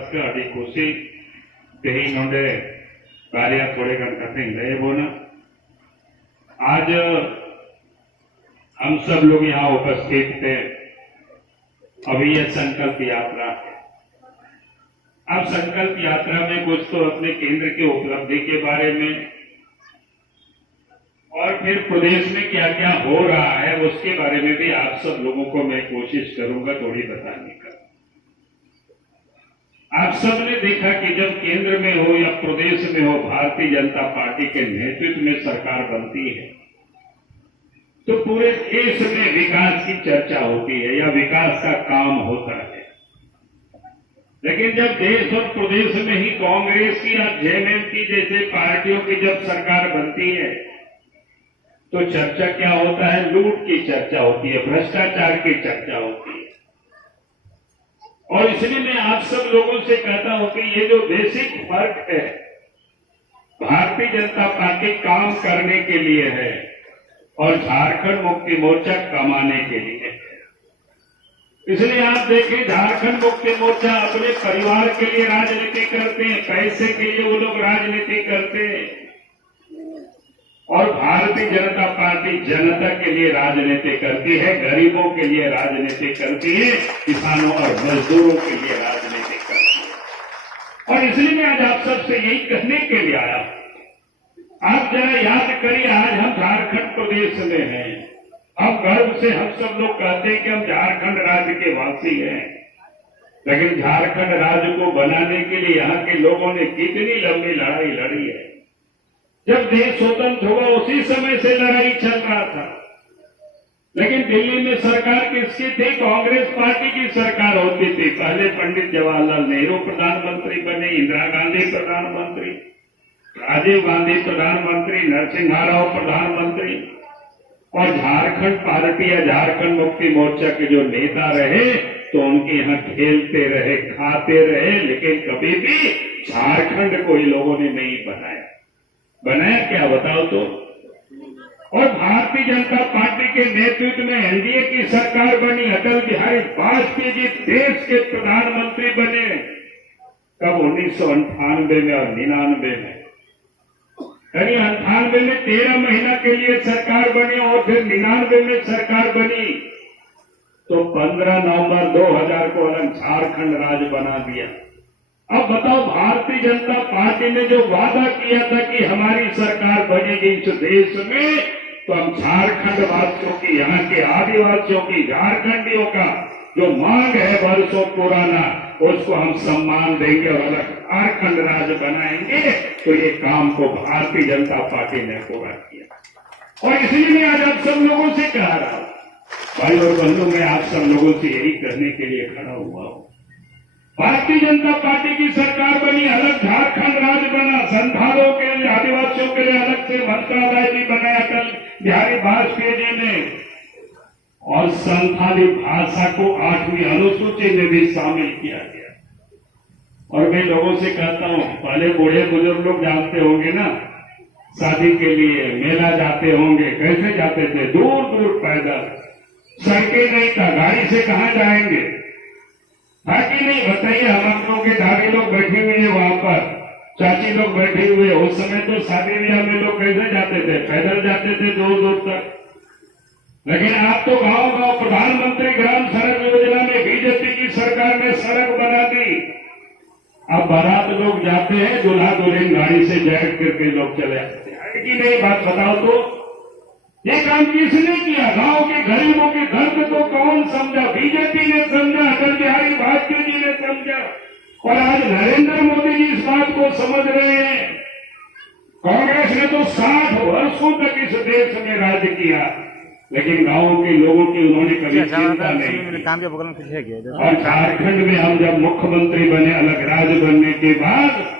Rusk अभी खुशी तेही नोंडे कार्य थोड़े कठिन रहे बोना। आज हम सब लोग यहाँ उपस्थित थे। अभी यह संकल्प यात्रा है। अब संकल्प यात्रा में कुछ तो अपने केंद्र की उपलब्धि के बारे में और फिर प्रदेश में क्या क्या हो रहा है उसके बारे में भी आप सब लोगों को मैं कोशिश करूंगा थोड़ी बताने का। आप सबने देखा कि जब केंद्र में हो या प्रदेश में हो भारतीय जनता पार्टी के नेतृत्व में सरकार बनती है तो पूरे देश में विकास की चर्चा होती है या विकास का काम होता है। लेकिन जब देश और प्रदेश में ही कांग्रेस की या जेएमएम की जैसे पार्टियों की जब सरकार बनती है तो चर्चा क्या होता है? लूट की चर्चा होती है, भ्रष्टाचार की चर्चा होती है। और इसलिए मैं आप सब लोगों से कहता हूं कि ये जो बेसिक फर्क है भारतीय जनता पार्टी काम करने के लिए है और झारखंड मुक्ति मोर्चा कमाने के लिए है। इसलिए आप देखें झारखंड मुक्ति मोर्चा अपने परिवार के लिए राजनीति करते हैं, पैसे के लिए वो लोग राजनीति करते हैं और भारतीय जनता पार्टी जनता के लिए राजनीति करती है, गरीबों के लिए राजनीति करती है, किसानों और मजदूरों के लिए राजनीति करती है। और इसलिए मैं आज आप सबसे यही कहने के लिए आया। आप जरा याद करिए, आज हम झारखंड प्रदेश में हैं। अब गर्व से हम सब लोग कहते हैं कि हम झारखंड राज्य के वासी हैं, लेकिन झारखंड राज्य को बनाने के लिए यहाँ के लोगों ने कितनी लंबी लड़ाई लड़ी है। जब देश स्वतंत्र हुआ उसी समय से लड़ाई चल रहा था। लेकिन दिल्ली में सरकार किसकी थी? कांग्रेस पार्टी की सरकार होती थी। पहले पंडित जवाहरलाल नेहरू प्रधानमंत्री बने, इंदिरा गांधी प्रधानमंत्री, राजीव गांधी प्रधानमंत्री, नरसिम्हा राव प्रधानमंत्री और झारखंड पार्टी या झारखंड मुक्ति मोर्चा के जो नेता रहे तो उनके यहाँ खेलते रहे, खाते रहे, लेकिन कभी भी झारखंड को ही लोगों ने नहीं बनाया। बनाया क्या बताओ तो? और भारतीय जनता पार्टी के नेतृत्व में एनडीए की सरकार बनी। अटल बिहारी वाजपेयी जी देश के प्रधानमंत्री बने। कब? 1998 में और 99 में। यानी 98 में 13 महीना के लिए सरकार बनी और फिर 99 में सरकार बनी तो 15 नवंबर 2000 को अलग झारखंड राज्य बना दिया। अब बताओ, भारतीय जनता पार्टी ने जो वादा किया था कि हमारी सरकार बनेगी इस देश में, तो हम झारखंड वासियों की, यहाँ के आदिवासियों की, झारखंडियों का जो मांग है वर्षों पुराना, उसको हम सम्मान देंगे और अलग झारखंड राज्य बनाएंगे। तो ये काम को भारतीय जनता पार्टी ने पूरा किया। और इसलिए मैं आज आप सब लोगों से कह रहा हूं, भाई और बंधु, मैं आप सब लोगों से यही करने के लिए खड़ा हुआ हूं। भारतीय जनता पार्टी की सरकार बनी, अलग झारखंड राज्य बना, संथालों के लिए, आदिवासियों के लिए अलग से मंत्रालय भी बनाया अटल बिहारी वाजपेयी जी ने और संथाली भाषा को 8वीं अनुसूची में भी शामिल किया गया। और मैं लोगों से कहता हूं, पहले बूढ़े बुजुर्ग लोग जानते होंगे ना, शादी के लिए मेला जाते होंगे, कैसे जाते थे? दूर दूर पैदल, सड़कें नहीं था, गाड़ी से कहां जाएंगे? ताकि नहीं बताइए। हम लोगों के दादी लोग बैठे हुए हैं वहां पर, चाची लोग बैठे हुए। उस समय तो शादी ब्याह में लोग कैसे जाते थे? पैदल जाते थे दूर दूर तक। लेकिन आप तो गांव गांव प्रधानमंत्री ग्राम सड़क योजना में बीजेपी की सरकार ने सड़क बना दी। अब बारात लोग जाते हैं, दूल्हा दुल्हन गाड़ी से जैट करके लोग चले आते हैं कि नहीं? बात बताओ तो, ये काम किसने किया? गांव के गरीबों के दर्द को कौन समझा? बीजेपी ने समझा, अटल बिहारी वाजपेयी जी ने समझा और आज नरेंद्र मोदी जी इस बात को समझ रहे हैं। कांग्रेस ने तो 60 वर्षों तक इस देश में राज्य किया, लेकिन गांवों के लोगों की उन्होंने कभी चिंता नहीं। और झारखंड में हम जब मुख्यमंत्री बने, अलग राज्य बनने के बाद,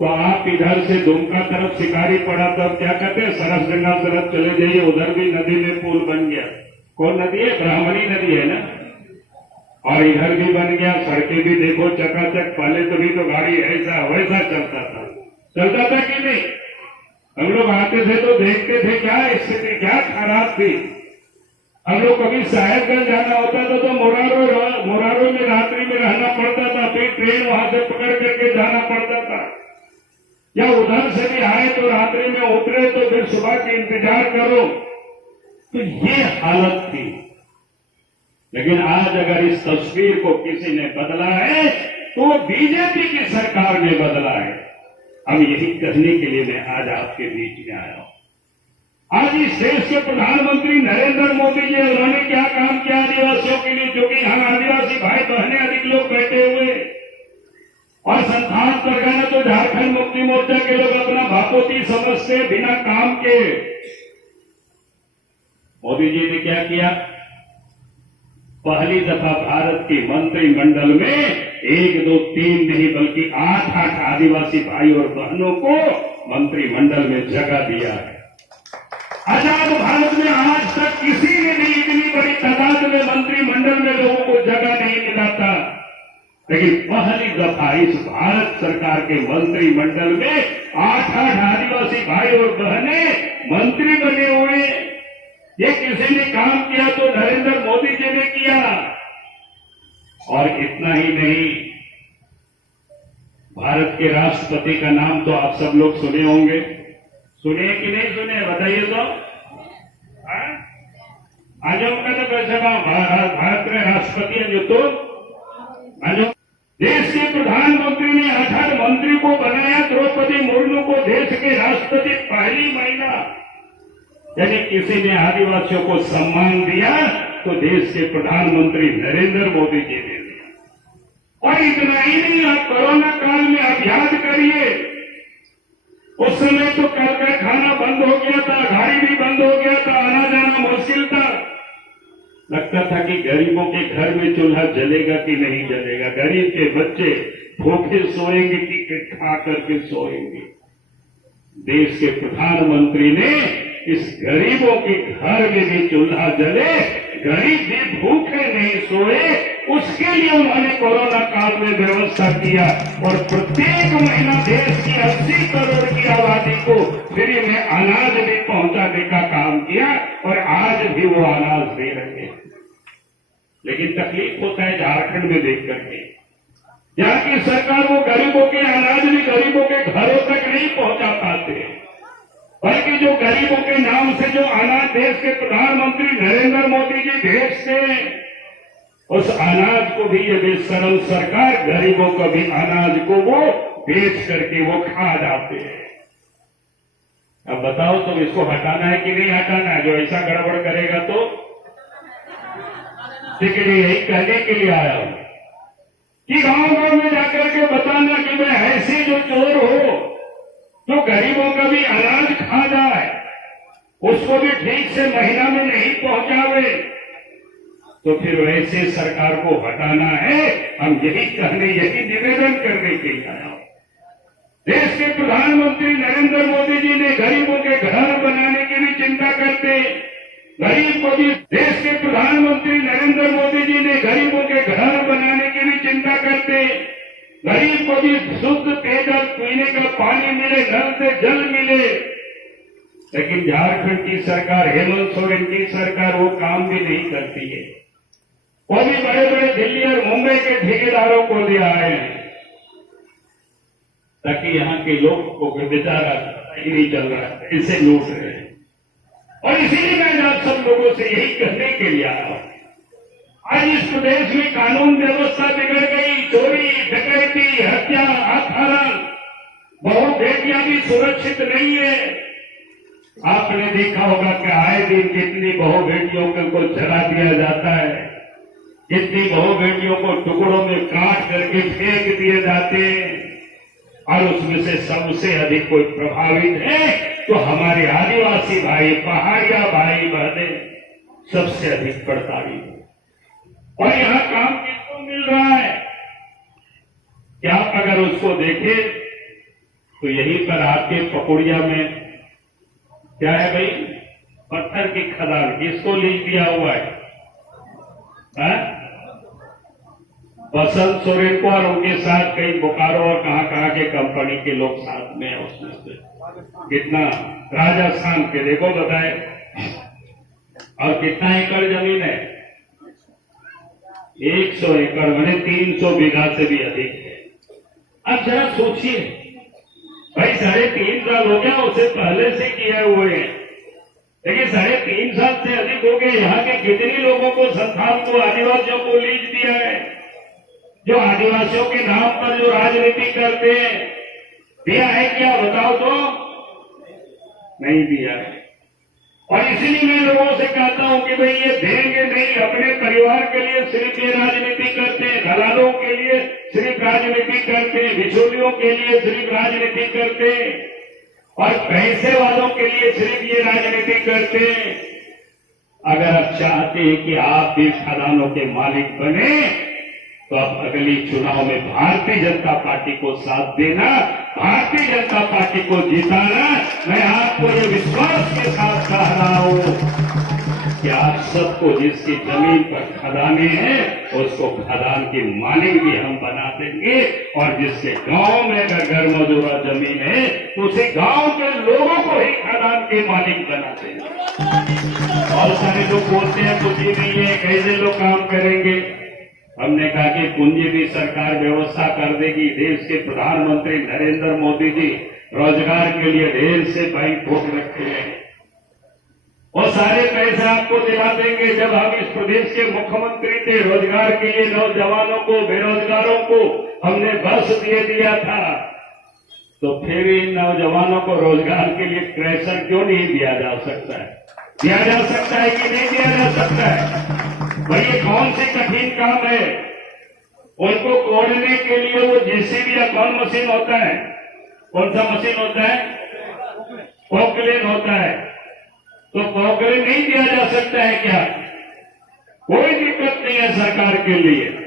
तो आप इधर से दुमका तरफ शिकारी पड़ा, तब क्या कहते हैं? सरसगंगा तरफ चले जाइए, उधर भी नदी में पुल बन गया। कौन नदी है? ब्राह्मणी नदी है ना। और इधर भी बन गया, सड़कें भी देखो चकाचक। पहले तो भी तो गाड़ी ऐसा वैसा चलता था कि नहीं? हम लोग आते थे तो देखते थे क्या स्थिति, क्या खराब थी। हम लोग कभी साहेबगंज जाना होता था तो मोरारो में रात्रि में रहना पड़ता था, फिर ट्रेन वहां से पकड़ करके जाना पड़ता था, या उधर से भी आए तो रात्रि में उतरे तो फिर सुबह के इंतजार करो। तो ये हालत थी। लेकिन आज अगर इस तस्वीर को किसी ने बदला है तो बीजेपी की सरकार ने बदला है। अब यही कहने के लिए मैं आज आपके बीच में आया हूं। आज इस देश के प्रधानमंत्री नरेंद्र मोदी जी, उन्होंने क्या काम किया आदिवासियों के लिए, जो कि यहाँ आदिवासी भाई बहने अधिक लोग बैठे हुए, और संस्थान सरकार ने तो झारखंड मुक्ति मोर्चा के लोग अपना बापोती समझते बिना काम के। मोदी जी ने क्या किया? पहली दफा भारत की मंत्रिमंडल में 1, 2, 3 नहीं बल्कि 8 आदिवासी भाई और बहनों को मंत्रिमंडल में जगह दिया है। आजाद भारत में आज तक किसी ने नहीं इतनी बड़ी तादाद में मंत्रिमंडल में लोगों को जगह नहीं मिला था, लेकिन पहली दफा इस भारत सरकार के मंत्रिमंडल में 8 आदिवासी भाई और बहने मंत्री बने हुए। ये किसी ने काम किया तो नरेंद्र मोदी जी ने किया। और इतना ही नहीं, भारत के राष्ट्रपति का नाम तो आप सब लोग सुने होंगे, सुने कि नहीं सुने बताइए तो। आज का तो कैसे भारत के राष्ट्रपति जो तो देश के प्रधानमंत्री ने 8 मंत्री को बनाया। द्रौपदी मुर्मू को देश के राष्ट्रपति पहली महिला, यानी किसी ने आदिवासियों को सम्मान दिया तो देश के प्रधानमंत्री नरेंद्र मोदी जी ने दिया। और इतना ही नहीं, आप कोरोना काल में आप याद करिए, उस समय तो कारखाना बंद हो गया था, गाड़ी भी बंद हो गया था, आना जाना मुश्किल था। लगता था कि गरीबों के घर में चूल्हा जलेगा कि नहीं जलेगा, गरीब के बच्चे भूखे सोएंगे कि खा करके सोएंगे। देश के प्रधानमंत्री ने इस गरीबों के घर में भी चूल्हा जले, गरीब भी भूखे नहीं सोए, उसके लिए उन्होंने कोरोना काल में व्यवस्था किया। और प्रत्येक महीना देश की 80 करोड़ की आबादी को फ्री में अनाज भी पहुंचाने का काम किया, और आज भी वो अनाज दे रहे हैं। लेकिन तकलीफ होता है झारखंड में देख करके, यहाँ की सरकार वो गरीबों के अनाज भी गरीबों के घरों तक नहीं पहुंचा पाते, बल्कि जो गरीबों के नाम से जो अनाज देश के प्रधानमंत्री नरेंद्र मोदी जी भेजते हैं, उस अनाज को भी ये बेशरम सरकार गरीबों का भी अनाज को वो बेच करके वो खा जाते हैं। अब बताओ तुम इसको हटाना है कि नहीं हटाना है? जो ऐसा गड़बड़ करेगा तो ठीक है, यही कहने के लिए आया हूं कि गांव में जाकर के बताना कि मैं ऐसे जो चोर हो जो गरीबों का भी अनाज खा जाए, उसको भी ठीक से महीना में नहीं पहुंचावे, तो फिर वैसे सरकार को हटाना है। हम यही कहने, यही निवेदन करने के लिए आया हूं। देश के प्रधानमंत्री नरेंद्र मोदी जी ने गरीबों के घर बनाने की भी चिंता करते, गरीब को भी देश के प्रधानमंत्री नरेंद्र मोदी जी ने गरीबों के घर बनाने की भी चिंता करते, गरीब को भी शुद्ध पेयजल पीने का पानी मिले, नल से जल मिले। लेकिन झारखंड की सरकार, हेमंत सोरेन की सरकार वो काम भी नहीं करती है। वो भी बड़े बड़े दिल्ली और मुंबई के ठेकेदारों को दे आए हैं ताकि यहाँ के लोग को बेचारा ही नहीं चल रहा है, इसे लूट रहे हैं। और इसीलिए मैं आप सब लोगों से यही कहने के लिए आया हूं, आज इस प्रदेश में कानून व्यवस्था बिगड़ गई, चोरी डकैती हत्या अपहरण, बहु बेटियां भी सुरक्षित नहीं है। आपने देखा होगा कि आए दिन कितनी बहु बेटियों को जला दिया जाता है, कितनी बहु बेटियों को टुकड़ों में काट करके फेंक दिए जाते हैं, और उसमें से सबसे अधिक कोई प्रभावित है तो हमारे आदिवासी भाई, पहाड़िया भाई बहने सबसे अधिक प्रताड़ित। और यहाँ काम किसको मिल रहा है? क्या आप अगर उसको देखें तो यहीं पर आपके पकुड़िया में क्या है भाई? पत्थर की खदान, किसको लीज दिया हुआ है? बसंत सोरेन को, और उनके साथ कई बोकारो और कहां के कंपनी के लोग साथ में है। उसमें से कितना राजस्थान के देखो बताए और कितना एकड़ जमीन है? 100 एकड़ मैंने 300 बीघा से भी अधिक है। अब जरा सोचिए भाई, 3.5 साल हो गया, उससे पहले से किए हुए हैं, लेकिन 3.5 साल से अधिक हो गए। यहाँ के कितने लोगों को, संथाल को, आदिवासियों को लीज दिया है? जो आदिवासियों के नाम पर जो राजनीति करते हैं, दिया है क्या? बताओ तो। नहीं दिया है। और इसलिए मैं लोगों से कहता हूं कि भाई ये देंगे नहीं, अपने परिवार के लिए सिर्फ ये राजनीति करते हैं, दलालों के लिए सिर्फ राजनीति करते हैं, बिचौलियों के लिए सिर्फ राजनीति करते हैं, और पैसे वालों के लिए सिर्फ ये राजनीति करते हैं। अगर आप चाहते हैं कि आप भी खदानों के मालिक बने, तो अब अगली चुनाव में भारतीय जनता पार्टी को साथ देना, भारतीय जनता पार्टी को जिताना। मैं आपको ये विश्वास के साथ कह रहा हूं कि आप सबको जिसकी जमीन पर खदाने हैं, उसको खदान के मालिक भी हम बना देंगे, और जिसके गांव में अगर घर मजूरा जमीन है, तो उसे गांव के लोगों को ही खदान के मालिक बना देंगे। और सारे लोग बोलते हैं पूंजी नहीं है, कैसे लोग काम करेंगे? हमने कहा कि पूंजी भी सरकार व्यवस्था कर देगी। देश के प्रधानमंत्री नरेंद्र मोदी जी रोजगार के लिए ढेर से बैंक खोल रखे हैं, और सारे पैसे आपको दिला देंगे। जब हम इस प्रदेश के मुख्यमंत्री थे, रोजगार के लिए नौजवानों को, बेरोजगारों को हमने बस दिया था, तो फिर इन नौजवानों को रोजगार के लिए क्रेशर क्यों नहीं दिया जा सकता है? दिया जा सकता है कि नहीं दिया जा सकता है? भाई ये कौन सी कठिन काम है? उनको कोड़ने के लिए वो जेसीबी या कौन मशीन होता है? कौन सा मशीन होता है? पोकलेन होता है। तो पोकलेन नहीं दिया जा सकता है क्या? कोई दिक्कत नहीं है सरकार के लिए।